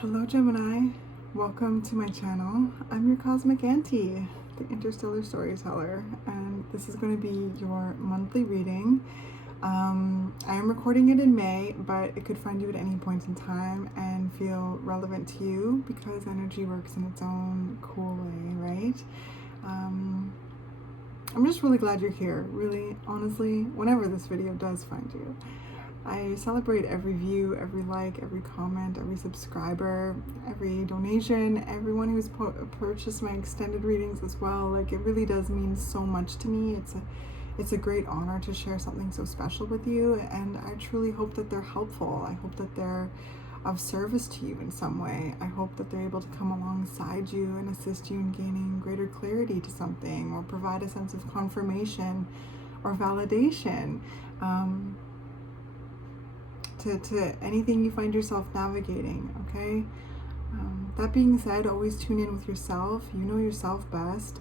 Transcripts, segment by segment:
Hello Gemini, welcome to my channel. I'm your Cosmic Auntie, the interstellar storyteller, and this is going to be your monthly reading. I am recording it in May, but it could find you at any point in time and feel relevant to you because energy works in its own cool way, right? I'm just really glad you're here, really, honestly, whenever this video does find you. I celebrate every view, every like, every comment, every subscriber, every donation, everyone who's purchased my extended readings as well. Like, it really does mean so much to me. It's a great honor to share something so special with you, and I truly hope that they're helpful. I hope that they're of service to you in some way. I hope that they're able to come alongside you and assist you in gaining greater clarity to something, or provide a sense of confirmation or validation. To anything you find yourself navigating, okay? That being said, always tune in with yourself. You know yourself best.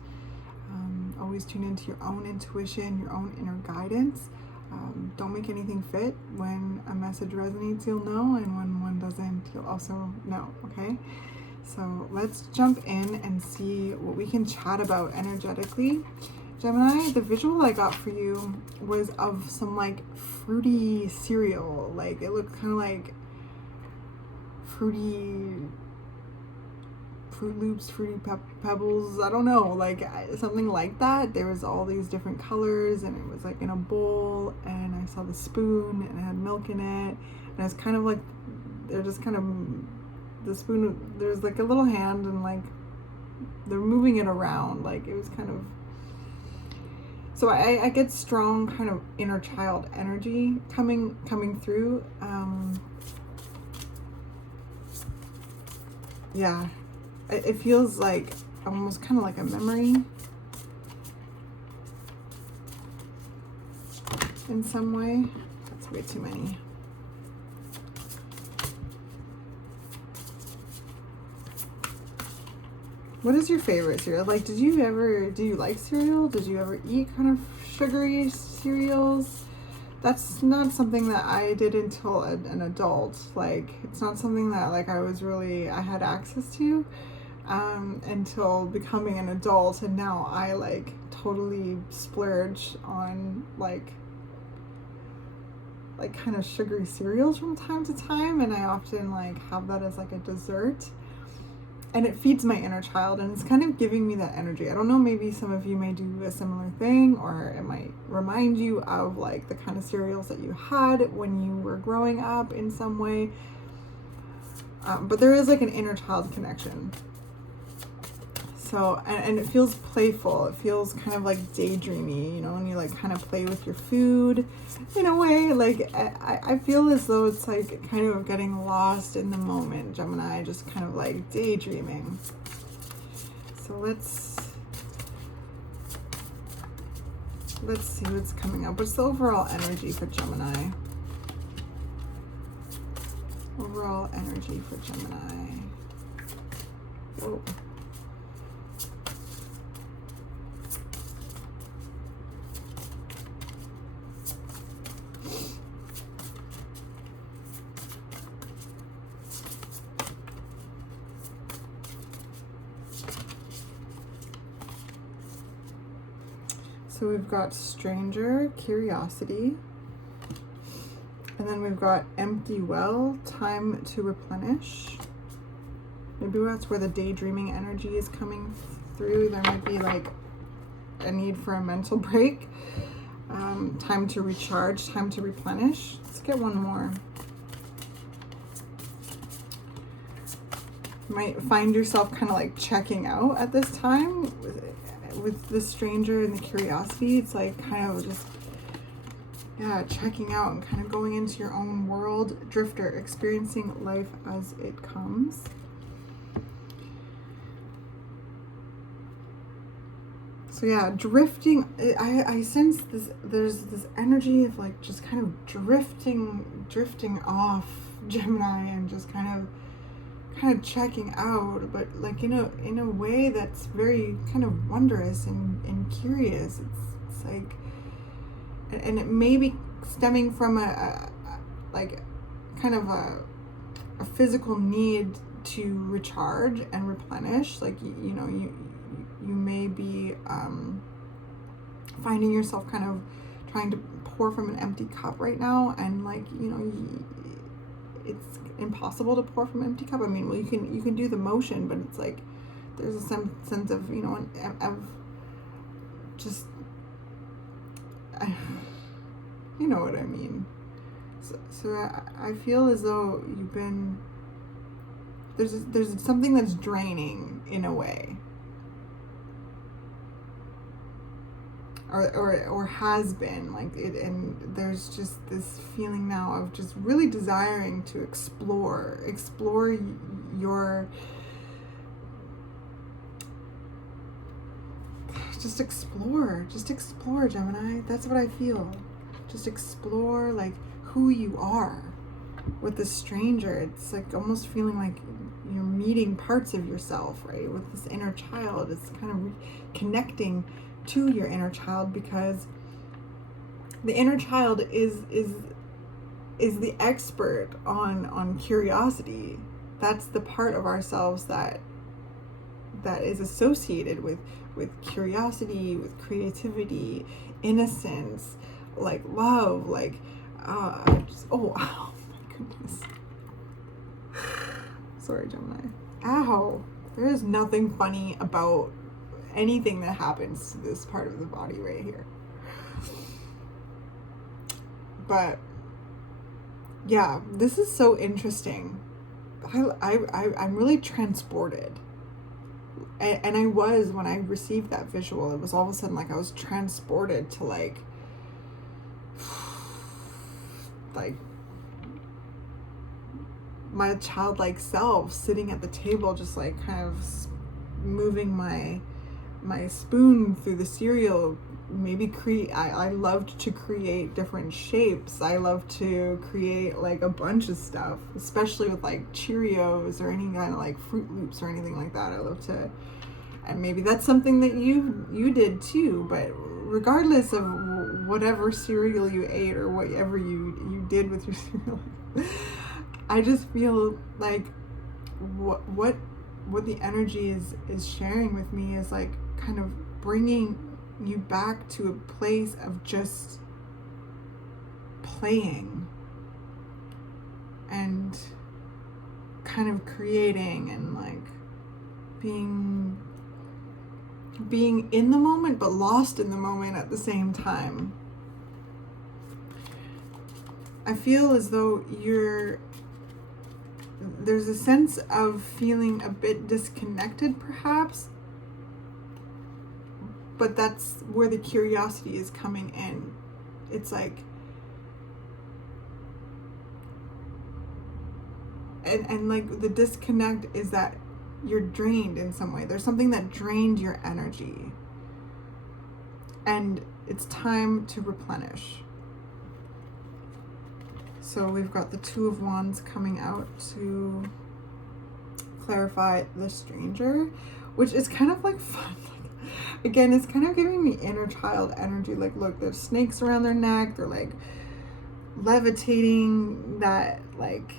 Always tune into your own intuition, your own inner guidance. Don't make anything fit. When a message resonates, you'll know, and when one doesn't, you'll also know, okay? So let's jump in and see what we can chat about energetically. Gemini, the visual I got for you was of some like fruity cereal. Like, it looked kind of like Fruit Loops, Fruity Pebbles, I don't know, like something like that. There was all these different colors, and it was like in a bowl, and I saw the spoon, and it had milk in it, and it's kind of like, they're just kind of, the spoon, there's like a little hand, and like they're moving it around, like it was kind of, so I get strong kind of inner child energy coming through. Yeah, it feels like almost kind of like a memory in some way. That's way too many. What is your favorite cereal? Like, do you like cereal? Did you ever eat kind of sugary cereals? That's not something that I did until an adult. Like, it's not something that like I had access to until becoming an adult, and now I like totally splurge on like kind of sugary cereals from time to time, and I often like have that as like a dessert. And it feeds my inner child, and it's kind of giving me that energy. I don't know, maybe some of you may do a similar thing, or it might remind you of like the kind of cereals that you had when you were growing up in some way. But there is like an inner child connection. So, and it feels playful. It feels kind of like daydreamy, you know, when you like kind of play with your food in a way. Like, I feel as though it's like kind of getting lost in the moment, Gemini, just kind of like daydreaming. So let's see what's coming up. What's the overall energy for Gemini? Overall energy for Gemini. Whoa. So we've got stranger, curiosity, and then we've got empty well, time to replenish. Maybe that's where the daydreaming energy is coming through. There might be like a need for a mental break. Time to recharge, time to replenish. Let's get one more. You might find yourself kind of like checking out at this time with the stranger and the curiosity. It's like kind of just, yeah, checking out and kind of going into your own world. Drifter, experiencing life as it comes. So yeah, drifting, I sense this, there's this energy of like just kind of drifting off, Gemini, and just kind of checking out, but like in a way that's very kind of wondrous and curious. It's like, and it may be stemming from a like kind of a physical need to recharge and replenish. Like, you know, you may be finding yourself kind of trying to pour from an empty cup right now, and like, you know, it's impossible to pour from an empty cup. I mean, well, you can do the motion, but it's like there's a sense of, you know, of just, you know what I mean. So I feel as though you've been, there's something that's draining in a way, or has been, like it, and there's just this feeling now of just really desiring to explore your, just explore, Gemini. That's what I feel. Just explore, like, who you are with this stranger. It's like almost feeling like you're meeting parts of yourself, right? With this inner child, it's kind of connecting to your inner child, because the inner child is the expert on curiosity. That's the part of ourselves that is associated with curiosity, with creativity, innocence, like love, like oh my goodness. Sorry, Gemini. Ow. There is nothing funny about anything that happens to this part of the body right here. But yeah, this is so interesting. I'm really transported. And I was, when I received that visual, it was all of a sudden like I was transported to like my childlike self sitting at the table, just like kind of moving my spoon through the cereal. Maybe I loved to create different shapes. I love to create like a bunch of stuff, especially with like Cheerios or any kind of like Fruit Loops or anything like that. I love to, and maybe that's something that you did too. But regardless of whatever cereal you ate or whatever you did with your cereal, I just feel like what the energy is sharing with me is like kind of bringing you back to a place of just playing and kind of creating and like being in the moment but lost in the moment at the same time. I feel as though there's a sense of feeling a bit disconnected perhaps, but that's where the curiosity is coming in. It's like, and like the disconnect is that you're drained in some way. There's something that drained your energy, and it's time to replenish. So we've got the Two of Wands coming out to clarify the stranger, which is kind of like fun. Again, it's kind of giving me inner child energy. Like, look, there's snakes around their neck. They're like levitating. That like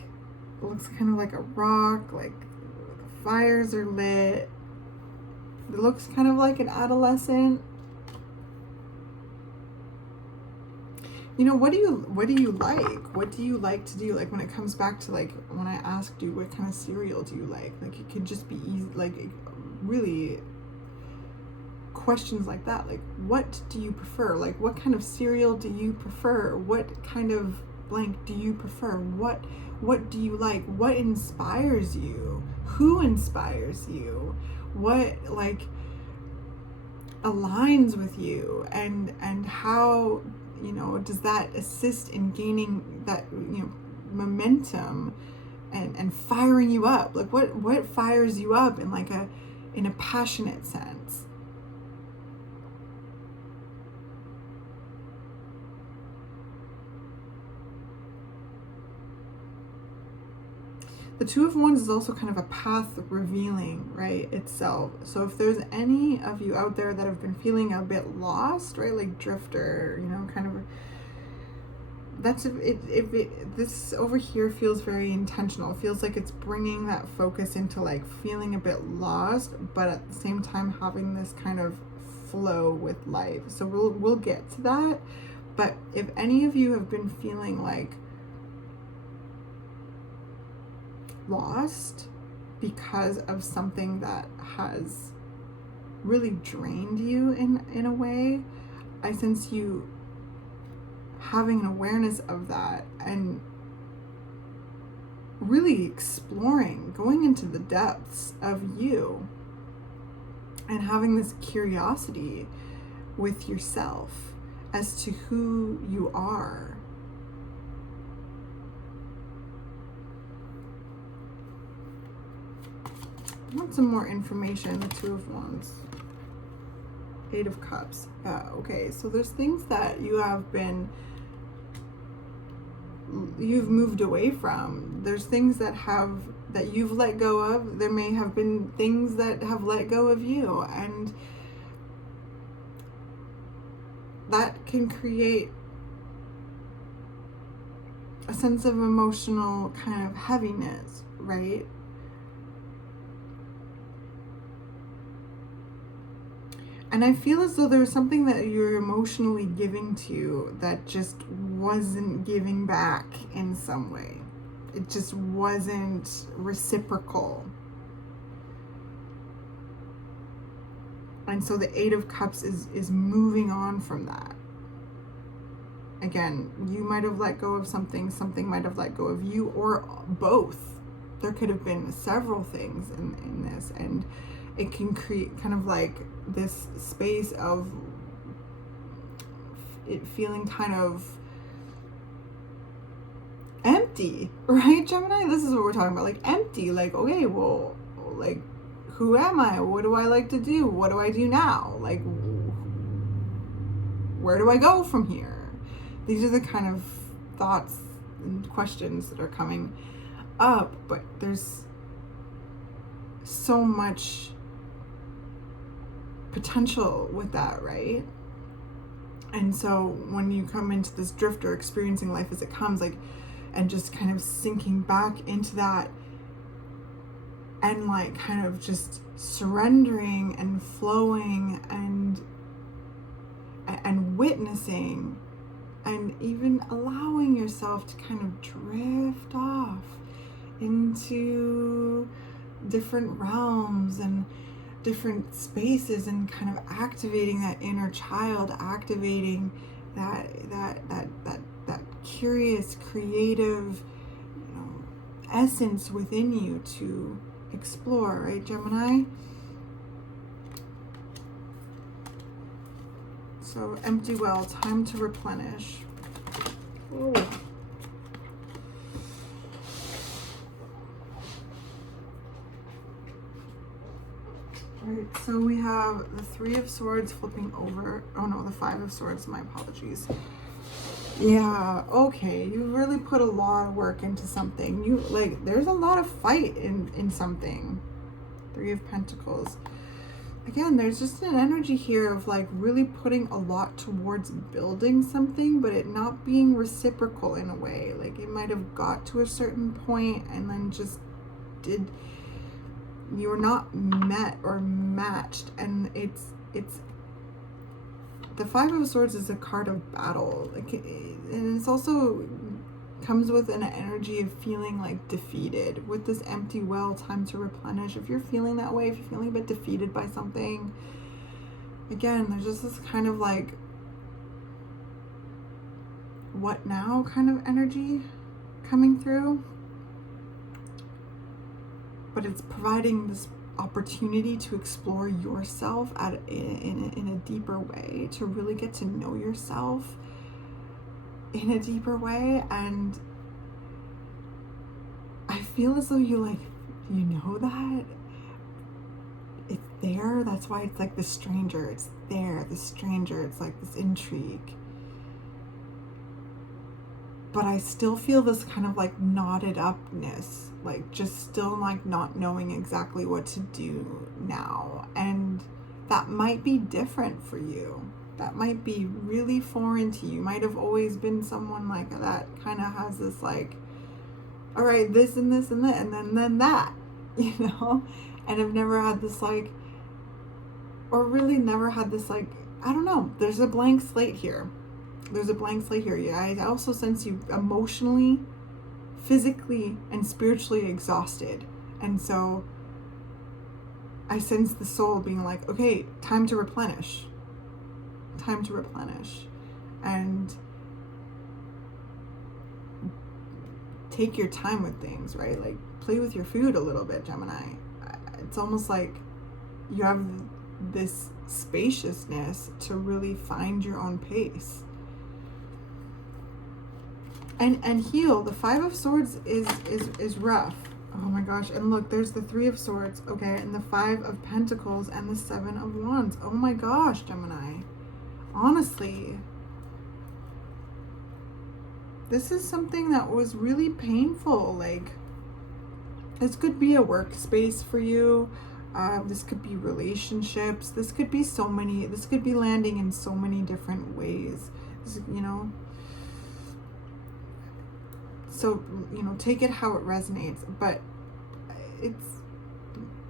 looks kind of like a rock. Like the fires are lit. It looks kind of like an adolescent. You know, what do you like? What do you like to do? Like when it comes back to like when I asked you what kind of cereal do you like? Like it could just be easy, like really questions like that. Like what do you prefer? Like what kind of cereal do you prefer? What kind of blank do you prefer? What do you like? What inspires you? Who inspires you? What like aligns with you? And how, you know, does that assist in gaining that, you know, momentum and firing you up? Like what fires you up in like in a passionate sense? The Two of Wands is also kind of a path revealing, right, itself. So if there's any of you out there that have been feeling a bit lost, right, like drifter, you know, kind of that's this over here feels very intentional. It feels like it's bringing that focus into like feeling a bit lost, but at the same time having this kind of flow with life. So we'll get to that. But if any of you have been feeling like lost because of something that has really drained you in a way, I sense you having an awareness of that and really exploring, going into the depths of you and having this curiosity with yourself as to who you are. I want some more information. The Two of Wands. Eight of Cups. Okay, so there's things that you've moved away from. There's things that you've let go of. There may have been things that have let go of you, and that can create a sense of emotional kind of heaviness, right? And I feel as though there's something that you're emotionally giving to that just wasn't giving back in some way. It just wasn't reciprocal. And so the Eight of Cups is moving on from that. Again, you might have let go of something might have let go of you, or both. There could have been several things in this, and it can create kind of like this space of it feeling kind of empty, right, Gemini? This is what we're talking about, like empty, like, okay, well, like, who am I? What do I like to do? What do I do now? Like, where do I go from here? These are the kind of thoughts and questions that are coming up, but there's so much potential with that, right? And so when you come into this drift or experiencing life as it comes, like, and just kind of sinking back into that and like kind of just surrendering and flowing and witnessing and even allowing yourself to kind of drift off into different realms and different spaces, and kind of activating that inner child, activating that curious, creative, essence within you to explore, right, Gemini? So empty well, time to replenish. Ooh. Right, so we have the Three of Swords flipping over. Oh no, the Five of Swords, my apologies. Yeah, okay, you really put a lot of work into something. You, like, there's a lot of fight in something. Three of Pentacles. Again, there's just an energy here of like really putting a lot towards building something, but it not being reciprocal in a way. Like, it might have got to a certain point and then just you were not met or matched. And it's the Five of Swords is a card of battle, like, and it's also comes with an energy of feeling like defeated. With this empty well, time to replenish. If you're feeling that way, if you're feeling a bit defeated by something, again, there's just this kind of like, what now kind of energy coming through. But it's providing this opportunity to explore yourself in a deeper way, to really get to know yourself in a deeper way. And I feel as though you know that it's there. That's why it's like the stranger. It's there, the stranger. It's like this intrigue. But I still feel this kind of like knotted upness, like just still like not knowing exactly what to do now. And that might be different for you. that might be really foreign to you. You might have always been someone like that kind of has this like, all right, this and this and that, and then that, you know, and have never had this like, or really never had this like, I don't know, there's a blank slate here. There's a blank slate here. Yeah, I also sense you emotionally, physically, and spiritually exhausted. And so I sense the soul being like, okay, time to replenish. Time to replenish. And take your time with things, right? Like, play with your food a little bit, Gemini. It's almost like you have this spaciousness to really find your own pace. And heal. The Five of Swords is rough. Oh my gosh. And look, there's the Three of Swords, okay, and the Five of Pentacles and the Seven of Wands. Oh my gosh, Gemini. Honestly, this is something that was really painful. Like, this could be a workspace for you. This could be relationships. This could be so many. This could be landing in so many different ways. You know. So, you know, take it how it resonates. But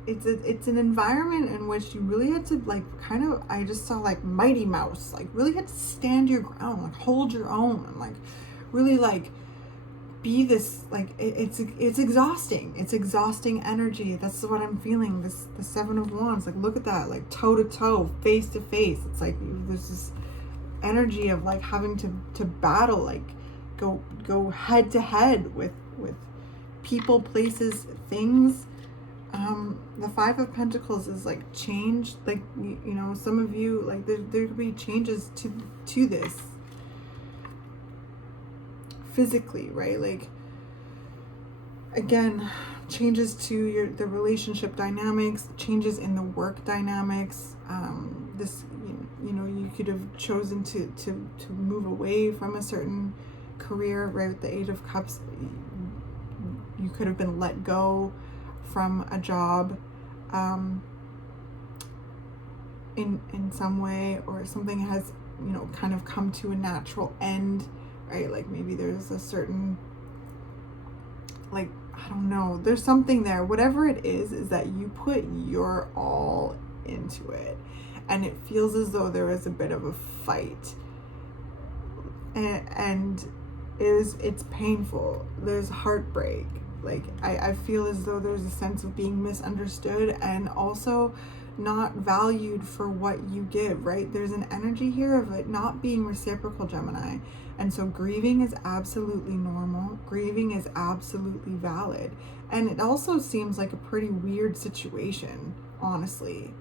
it's an environment in which you really had to like kind of, I just saw like Mighty Mouse, like really had to stand your ground, like hold your own, and like really like be this, like it's exhausting. It's exhausting energy. That's what I'm feeling. The Seven of Wands, like look at that, like toe to toe, face to face. It's like there's this energy of like having to battle, like go head to head with people, places, things. The Five of Pentacles is like change, like you know, some of you, like there could be changes to this physically, right? Like, again, changes to the relationship dynamics, changes in the work dynamics. This, you know, you could have chosen to move away from a certain career, right? With the Eight of Cups, you could have been let go from a job in some way, or something has, you know, kind of come to a natural end, right? Like maybe there's a certain, like, I don't know, there's something there. Whatever it is that you put your all into it, and it feels as though there is a bit of a fight, and it's painful. There's heartbreak. Like I feel as though there's a sense of being misunderstood and also not valued for what you give, right? There's an energy here of it not being reciprocal, Gemini. And so grieving is absolutely normal. Grieving is absolutely valid. And it also seems like a pretty weird situation, honestly.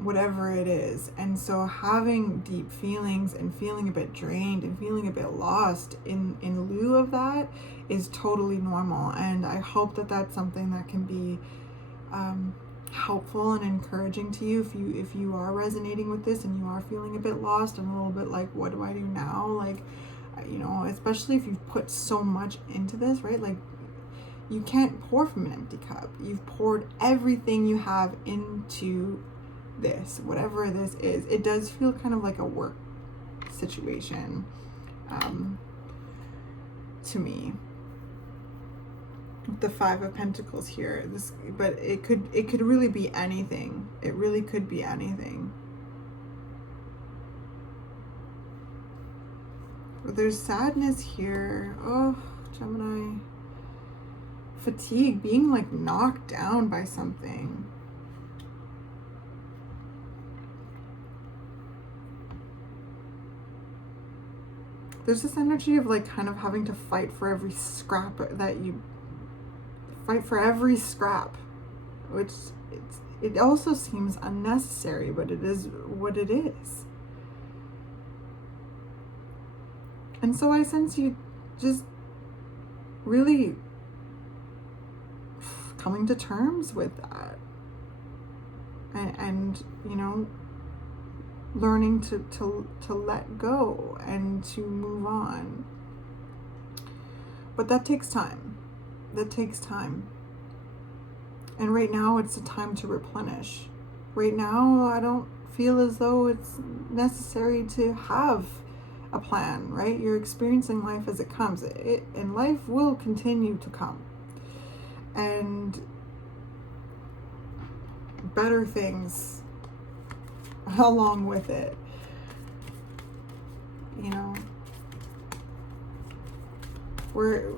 Whatever it is. And so having deep feelings and feeling a bit drained and feeling a bit lost in lieu of that is totally normal. And I hope that that's something that can be helpful and encouraging to you if you are resonating with this and you are feeling a bit lost and a little bit like, what do I do now? Like, you know, especially if you've put so much into this, right? Like, you can't pour from an empty cup. You've poured everything you have into this, whatever this is. It does feel kind of like a work situation to me. The Five of Pentacles here, this, but it could really be anything. It really could be anything. But there's sadness here. Oh, Gemini. Fatigue, being like knocked down by something. There's this energy of like kind of having to fight for every scrap that you fight for every scrap, which it also seems unnecessary, but it is what it is. And so I sense you just really coming to terms with that, and you know, learning to let go and to move on. But that takes time. That takes time. And right now it's a time to replenish. Right now I don't feel as though it's necessary to have a plan, right? You're experiencing life as it comes, and life will continue to come. And better things along with it, you know. We're,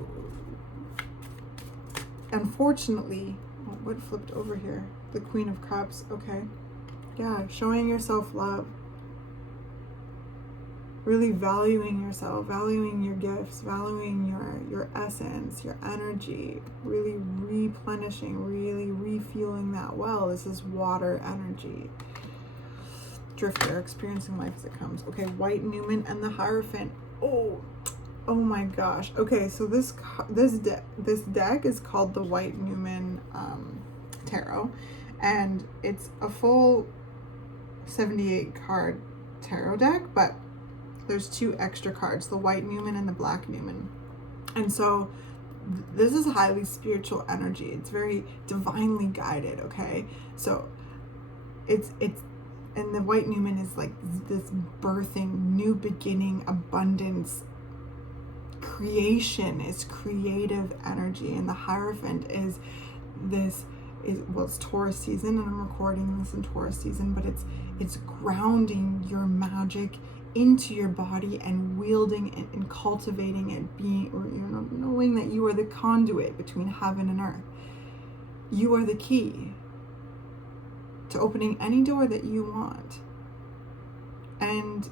unfortunately, what flipped over here? The Queen of Cups. Okay. Yeah, showing yourself love. Really valuing yourself, valuing your gifts, valuing your essence, your energy, really replenishing, really refueling that well. This is water energy. Drifter, experiencing life as it comes. Okay, White Newman and the Hierophant. Oh my gosh. Okay, so this deck is called the White Newman Tarot, and it's a full 78 card tarot deck, but there's 2 extra cards, the White Newman and the Black Newman. And so this is highly spiritual energy. It's very divinely guided, okay? So it's and the White Newman is like this birthing, new beginning, abundance, creation, is creative energy. And the Hierophant is it's Taurus season, and I'm recording this in Taurus season, but it's grounding your magic into your body and wielding it and cultivating it, being, or knowing that you are the conduit between heaven and earth. You are the key to opening any door that you want. And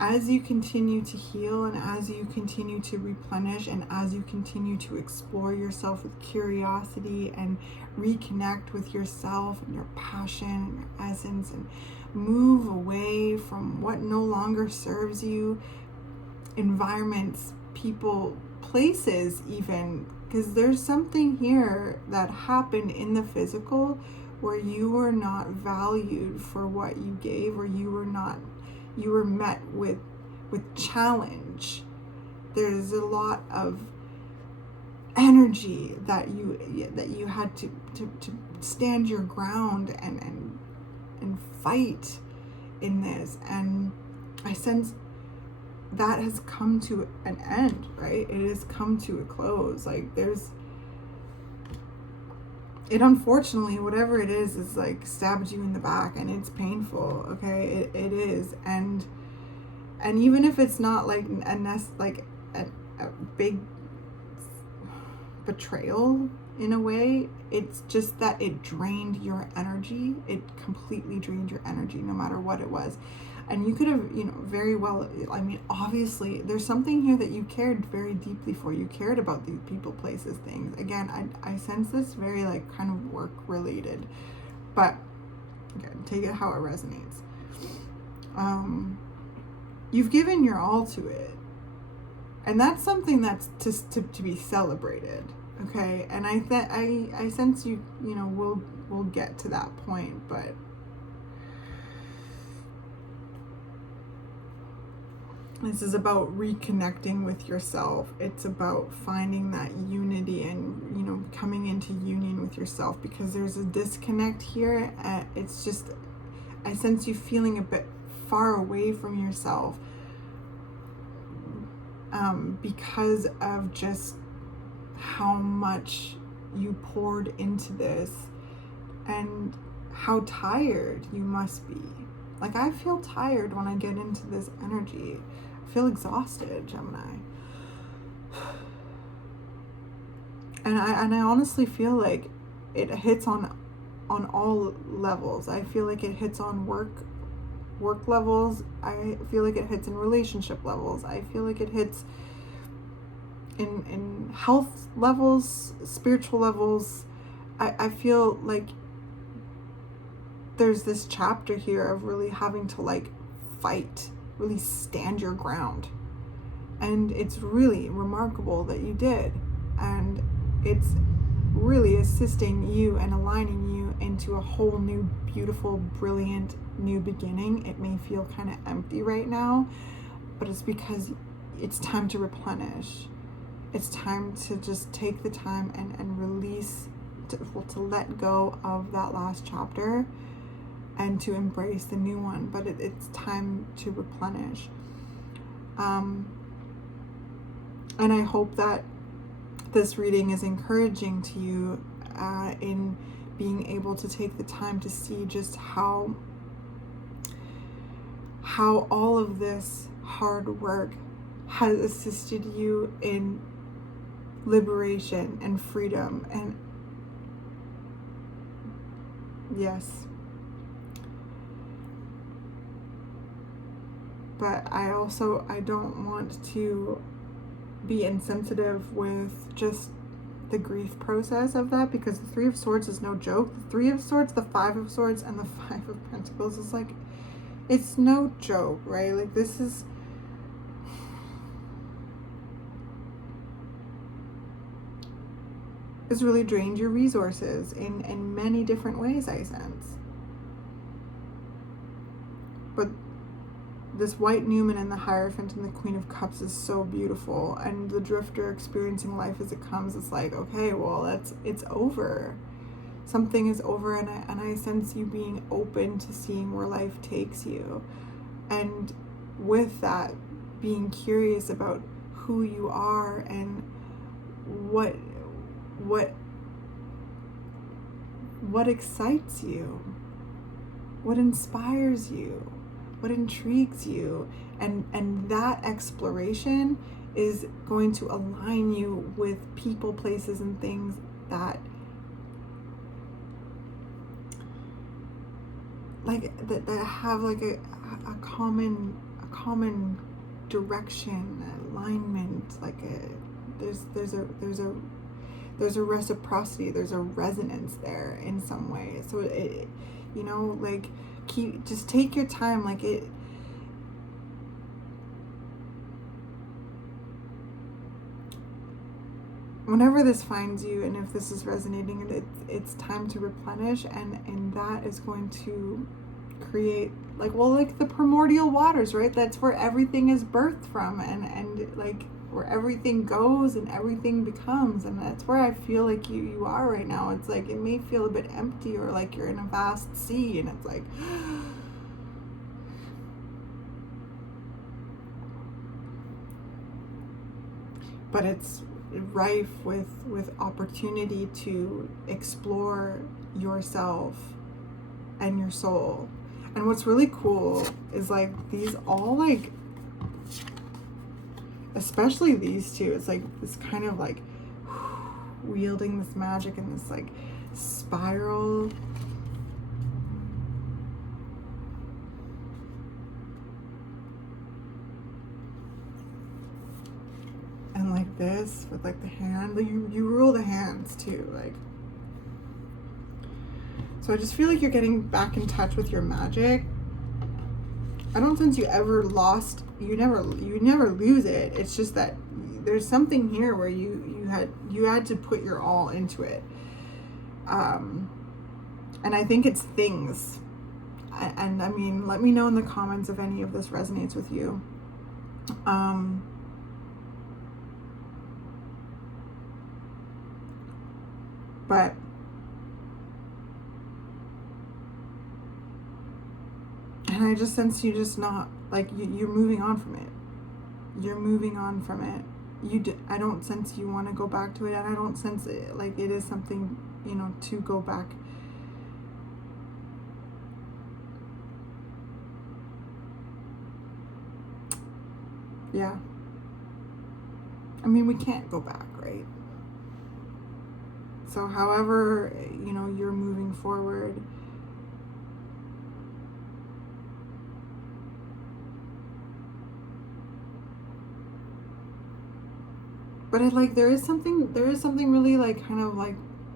as you continue to heal, and as you continue to replenish, and as you continue to explore yourself with curiosity and reconnect with yourself and your passion and your essence, and move away from what no longer serves you, environments, people, places even, because there's something here that happened in the physical where you were not valued for what you gave, or you were met with challenge. There's a lot of energy that you had to stand your ground and fight in this, and I sense that has come to an end, right? It has come to a close. Like it unfortunately, whatever it is like stabbed you in the back, and it's painful, okay? It is, and even if it's not like a big betrayal in a way, it's just that it drained your energy. It completely drained your energy, no matter what it was. And you could have, very well, I mean, obviously there's something here that you cared very deeply for. You cared about these people, places, things. Again, I sense this very like kind of work related, but again, take it how it resonates. You've given your all to it, and that's something that's to be celebrated. Okay, and I sense we'll get to that point, but this is about reconnecting with yourself. It's about finding that unity and coming into union with yourself, because there's a disconnect here. It's just, I sense you feeling a bit far away from yourself because of just how much you poured into this and how tired you must be. Like, I feel tired when I get into this energy. I feel exhausted, Gemini. And I honestly feel like it hits on all levels. I feel like it hits on work levels. I feel like it hits in relationship levels. I feel like it hits in health levels, spiritual levels. I feel like there's this chapter here of really having to like fight, really stand your ground. And it's really remarkable that you did. And it's really assisting you and aligning you into a whole new, beautiful, brilliant new beginning. It may feel kind of empty right now, but it's because it's time to replenish. It's time to just take the time and release, to let go of that last chapter and to embrace the new one, but it's time to replenish. And I hope that this reading is encouraging to you in being able to take the time to see just how all of this hard work has assisted you in liberation and freedom. And yes, but I don't want to be insensitive with just the grief process of that, because the Three of Swords is no joke. The Three of Swords, the Five of Swords, and the Five of Pentacles is like, it's no joke, right? Like, this is, it's really drained your resources in many different ways, I sense. But this White Newman and the Hierophant and the Queen of Cups is so beautiful, and the drifter experiencing life as it comes, it's like, okay, well, it's over. Something is over, and I sense you being open to seeing where life takes you. And with that, being curious about who you are and what excites you, what inspires you, what intrigues you, and that exploration is going to align you with people, places, and things that have like a common direction, alignment. Like there's a reciprocity, there's a resonance there in some way. So it, you know, like, just take your time. Like, whenever this finds you, and if this is resonating, it's time to replenish, and that is going to create, like, well, like the primordial waters, right? That's where everything is birthed from, and like where everything goes and everything becomes. And that's where I feel like you are right now. It's like, it may feel a bit empty, or like you're in a vast sea, and it's like but it's rife with opportunity to explore yourself and your soul. And what's really cool is, like, these all, like, especially these two, it's like this kind of like wielding this magic in this like spiral. And like this with like the hand, you rule the hands too, like. So I just feel like you're getting back in touch with your magic. I don't sense you ever lost, you never lose it. It's just that there's something here where you had to put your all into it. And I think it's things. And I mean, let me know in the comments if any of this resonates with you. But and I just sense you just not, like, you're moving on from it. You're moving on from it. I don't sense you want to go back to it, and I don't sense it, like, it is something, you know, to go back. Yeah. I mean, we can't go back, right? So however, you know, you're moving forward, but it, like, there is something really, like, kind of like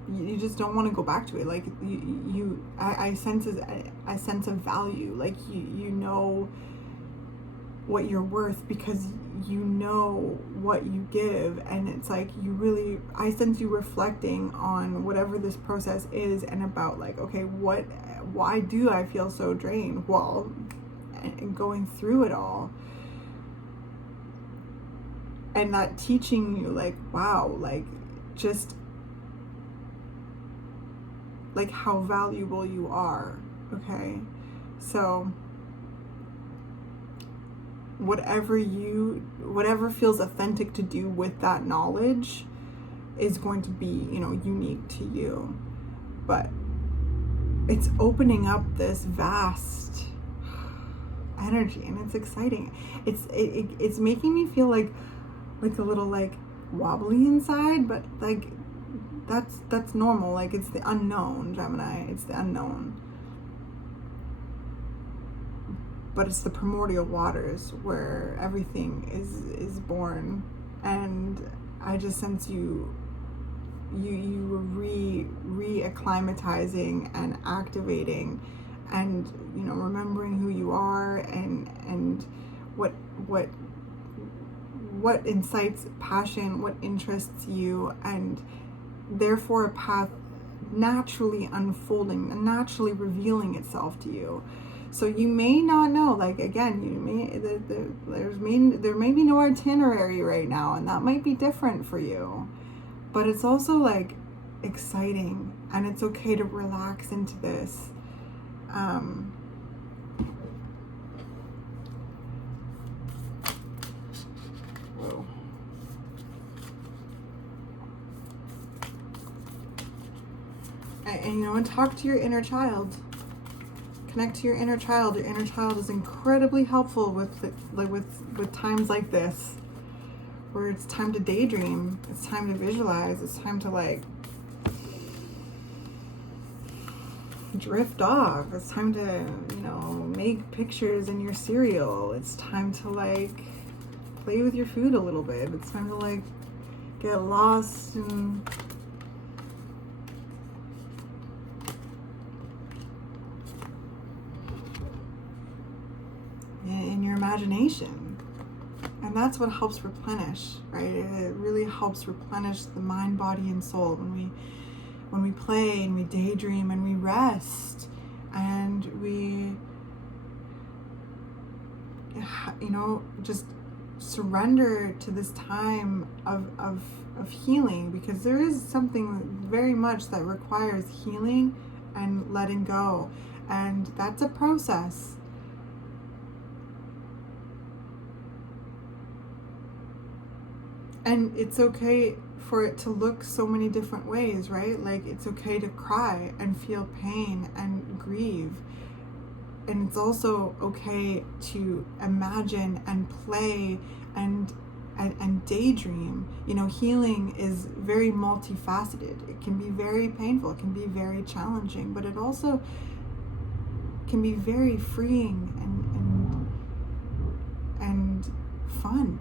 you just don't want to go back to it. Like, I sense a value, like you know what you're worth because you know what you give, and it's like I sense you reflecting on whatever this process is, and about, like, okay, why do I feel so drained? Well, and going through it all. And that teaching you, like, wow, like, just, like, how valuable you are. okay? So whatever feels authentic to do with that knowledge is going to be, unique to you. But it's opening up this vast energy, and it's exciting. It's making me feel like a little like wobbly inside, but like that's normal. Like, it's the unknown, Gemini. It's the unknown. But it's the primordial waters where everything is born, and I just sense you re-acclimatizing and activating, and remembering who you are, and what incites passion, what interests you, and therefore a path naturally unfolding and naturally revealing itself to you. So you may not know, like, again, there may be no itinerary right now, and that might be different for you. But it's also like exciting, and it's okay to relax into this. Whoa. And talk to your inner child. Connect to your inner child. Your inner child is incredibly helpful with times like this, where it's time to daydream, it's time to visualize, it's time to like drift off, it's time to make pictures in your cereal, it's time to like play with your food a little bit, it's time to like get lost in your imagination. And that's what helps replenish, right? It really helps replenish the mind, body, and soul when we play and we daydream and we rest and we just surrender to this time of healing, because there is something very much that requires healing and letting go, and that's a process. And it's okay for it to look so many different ways, right? Like, it's okay to cry and feel pain and grieve. And it's also okay to imagine and play and daydream. Healing is very multifaceted. It can be very painful, it can be very challenging, but it also can be very freeing and fun.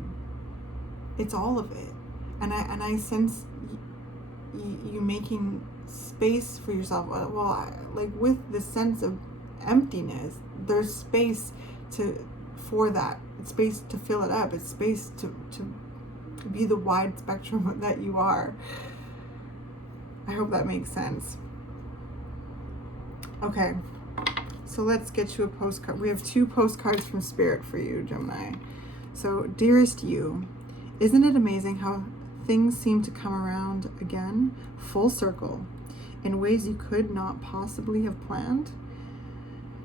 It's all of it. And I sense you making space for yourself. Like with the sense of emptiness, there's space for that. It's space to fill it up. It's space to be the wide spectrum that you are. I hope that makes sense. Okay, so let's get you a postcard. We have 2 postcards from Spirit for you, Gemini. So, dearest you, isn't it amazing how things seem to come around again, full circle, in ways you could not possibly have planned?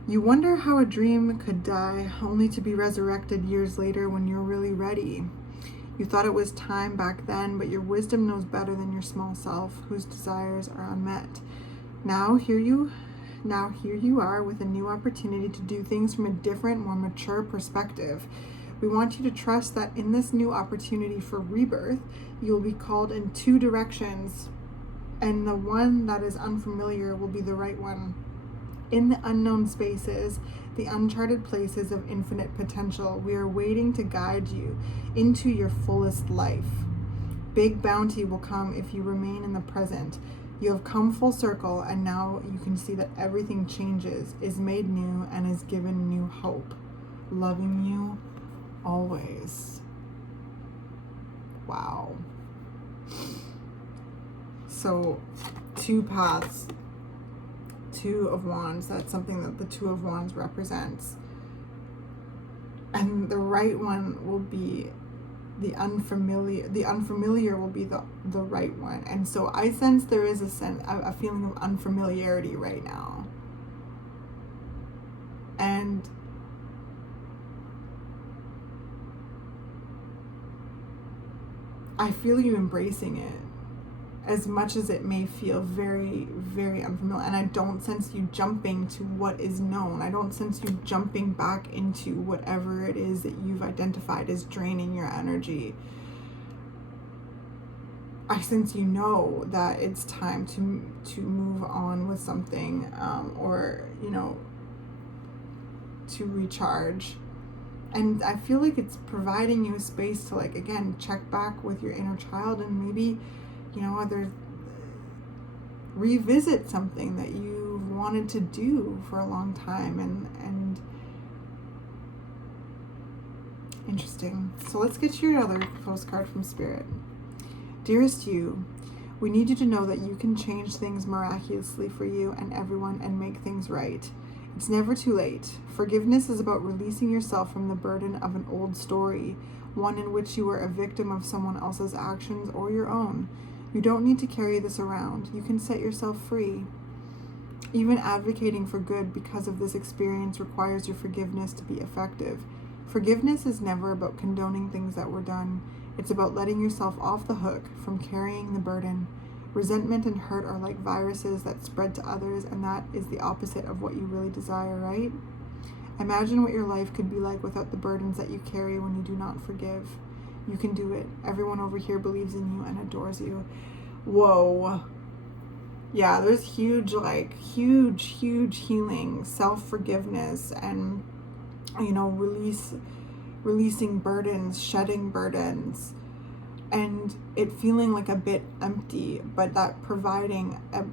You wonder how a dream could die only to be resurrected years later when you're really ready. You thought it was time back then, but your wisdom knows better than your small self, whose desires are unmet. Now here you are with a new opportunity to do things from a different, more mature perspective. We want you to trust that in this new opportunity for rebirth, you will be called in 2 directions, and the one that is unfamiliar will be the right one. In the unknown spaces, the uncharted places of infinite potential, we are waiting to guide you into your fullest life. Big bounty will come if you remain in the present. You have come full circle, and now you can see that everything changes, is made new, and is given new hope. Loving you always. Wow. So 2 paths, 2 of Wands. That's something that the 2 of Wands represents. And the right one will be the unfamiliar. The unfamiliar will be the right one. And so I sense there is a feeling of unfamiliarity right now. I feel you embracing it, as much as it may feel very, very unfamiliar. And I don't sense you jumping to what is known. I don't sense you jumping back into whatever it is that you've identified as draining your energy. I sense you know that it's time to move on with something, or, you know, to recharge. And I feel like it's providing you a space to, like, again, check back with your inner child and maybe, you know, revisit something that you've wanted to do for a long time. And interesting. So let's get you another postcard from Spirit. Dearest you, we need you to know that you can change things miraculously for you and everyone and make things right. It's never too late. Forgiveness is about releasing yourself from the burden of an old story, one in which you were a victim of someone else's actions or your own. You don't need to carry this around. You can set yourself free. Even advocating for good because of this experience requires your forgiveness to be effective. Forgiveness is never about condoning things that were done. It's about letting yourself off the hook from carrying the burden. Resentment and hurt are like viruses that spread to others, and that is the opposite of what you really desire, right? Imagine what your life could be like without the burdens that you carry when you do not forgive. You can do it. Everyone over here believes in you and adores you. Whoa. Yeah, there's huge healing, self-forgiveness, and, you know, releasing burdens, shedding burdens, and it feeling like a bit empty, but that providing a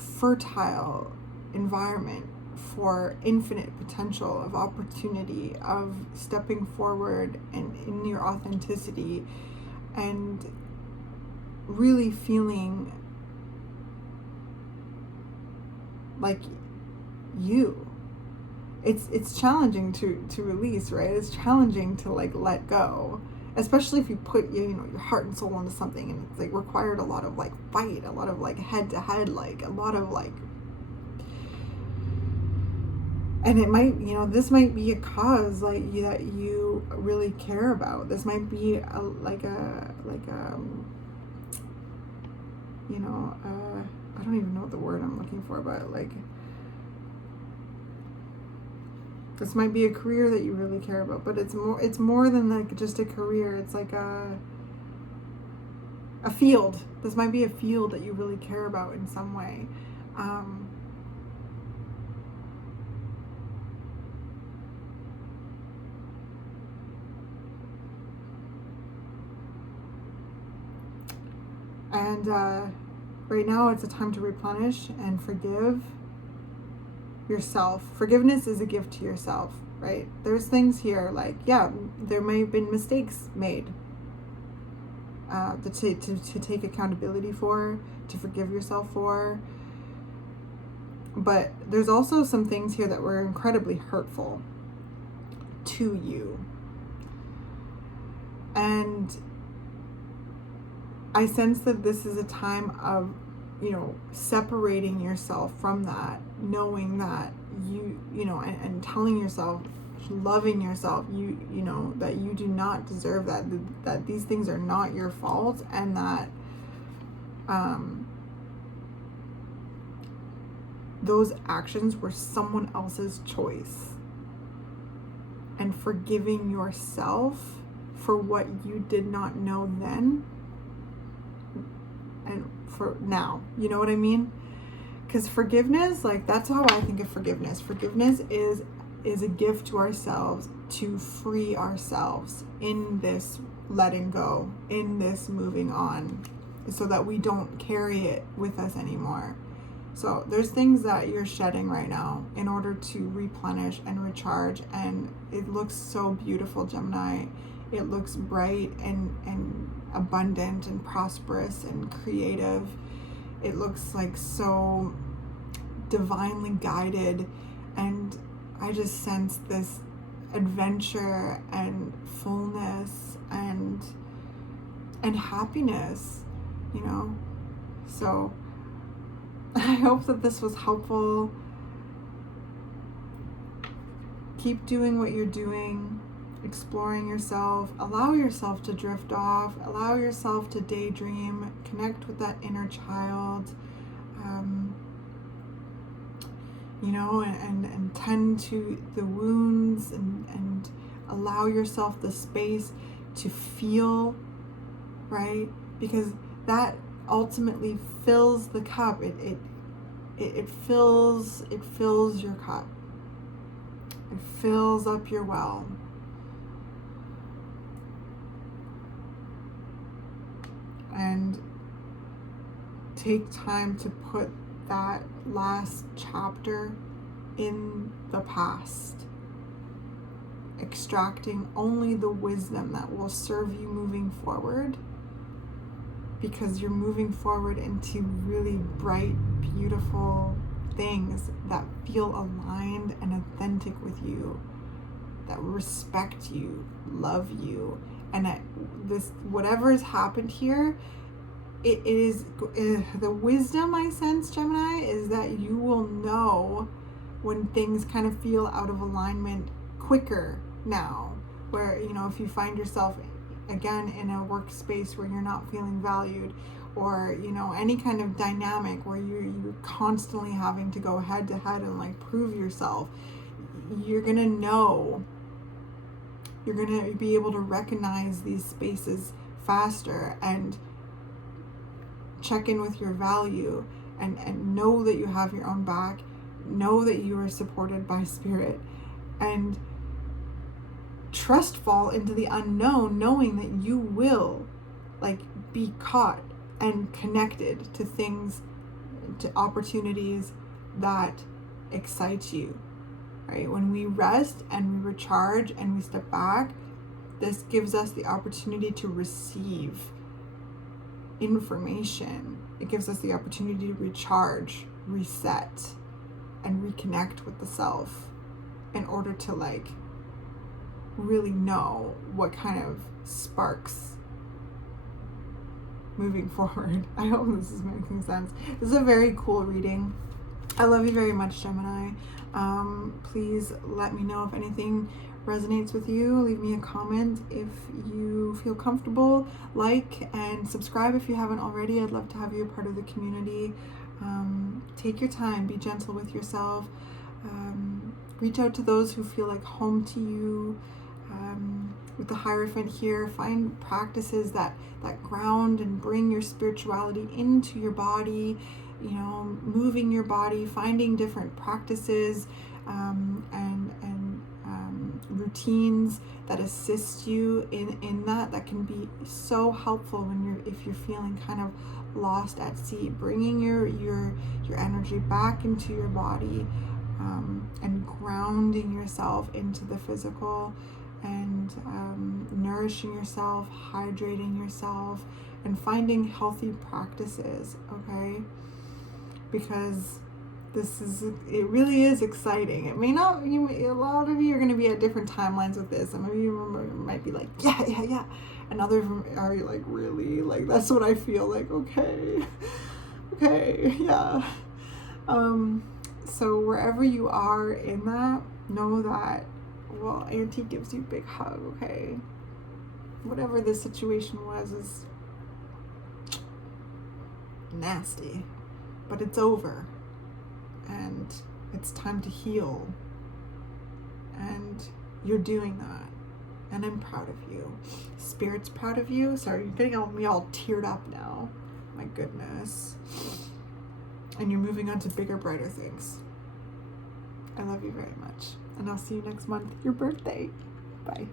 fertile environment for infinite potential of opportunity, of stepping forward and in your authenticity, and really feeling like you. It's challenging to release, right? It's challenging to, like, let go, especially if you put, you know, your heart and soul into something, and it's like required a lot of, like, fight, a lot of, like, head to head, like a lot of, like, and it might, you know, this might be a cause, like, that you really care about. This might be you know, I don't even know what the word I'm looking for, but, like, this might be a career that you really care about, but it's more than, like, just a career. It's like a field. This might be a field that you really care about in some way. And right now it's a time to replenish and forgive yourself. Forgiveness is a gift to yourself, right? There's things here, like, yeah, there may have been mistakes made to take accountability for, to forgive yourself for. But there's also some things here that were incredibly hurtful to you. And I sense that this is a time of, you know, separating yourself from that, knowing that you know, and telling yourself, loving yourself, you know, that you do not deserve that these things are not your fault, and that those actions were someone else's choice, and forgiving yourself for what you did not know then and for now. You know what I mean? Because forgiveness, like, that's how I think of forgiveness. Forgiveness is a gift to ourselves to free ourselves in this letting go, in this moving on, so that we don't carry it with us anymore. So there's things that you're shedding right now in order to replenish and recharge, and it looks so beautiful, Gemini. It looks bright and abundant and prosperous and creative. It looks like so divinely guided, and I just sense this adventure and fullness and happiness, you know. So I hope that this was helpful. Keep doing what you're doing. exploring yourself. Allow yourself to drift off. Allow yourself to daydream. Connect with that inner child. You know, and tend to the wounds, and allow yourself the space to feel, right? Because that ultimately fills the cup. It fills your cup. It fills up your well. And take time to put that last chapter in the past, extracting only the wisdom that will serve you moving forward, because you're moving forward into really bright, beautiful things that feel aligned and authentic with you, that respect you, love you, and this, whatever has happened here, it is the wisdom I sense, Gemini, is that you will know when things kind of feel out of alignment quicker now. Where, you know, if you find yourself again in a workspace where you're not feeling valued, or, you know, any kind of dynamic where you're constantly having to go head to head and like prove yourself, you're gonna know, you're gonna be able to recognize these spaces faster and check in with your value, and know that you have your own back, know that you are supported by spirit, and trust fall into the unknown, knowing that you will like be caught and connected to things, to opportunities that excite you, right? When we rest and we recharge and we step back, this gives us the opportunity to receive information. It gives us the opportunity to recharge, reset, and reconnect with the self in order to like really know what kind of sparks moving forward. I hope this is making sense. This is a very cool reading. I love you very much, Gemini. Please let me know if anything resonates with you. Leave me a comment if you feel comfortable. Like and subscribe if you haven't already. I'd love to have you a part of the community. Take your time. Be gentle with yourself. Reach out to those who feel like home to you. With the Hierophant here, find practices that ground and bring your spirituality into your body, you know, moving your body, finding different practices and routines that assist you in that can be so helpful when if you're feeling kind of lost at sea. Bringing your energy back into your body and grounding yourself into the physical, and nourishing yourself, hydrating yourself, and finding healthy practices, okay? Because it really is exciting. It may not, a lot of you are going to be at different timelines with this. Some of you might be like, yeah. And others are like, really? Like, that's what I feel like, okay, yeah. So wherever you are in that, know that, well, Auntie gives you a big hug, okay? Whatever the situation was is nasty, but it's over. And it's time to heal. And you're doing that. And I'm proud of you. Spirit's proud of you. Sorry, you're getting me all teared up now. My goodness. And you're moving on to bigger, brighter things. I love you very much. And I'll see you next month, your birthday. Bye.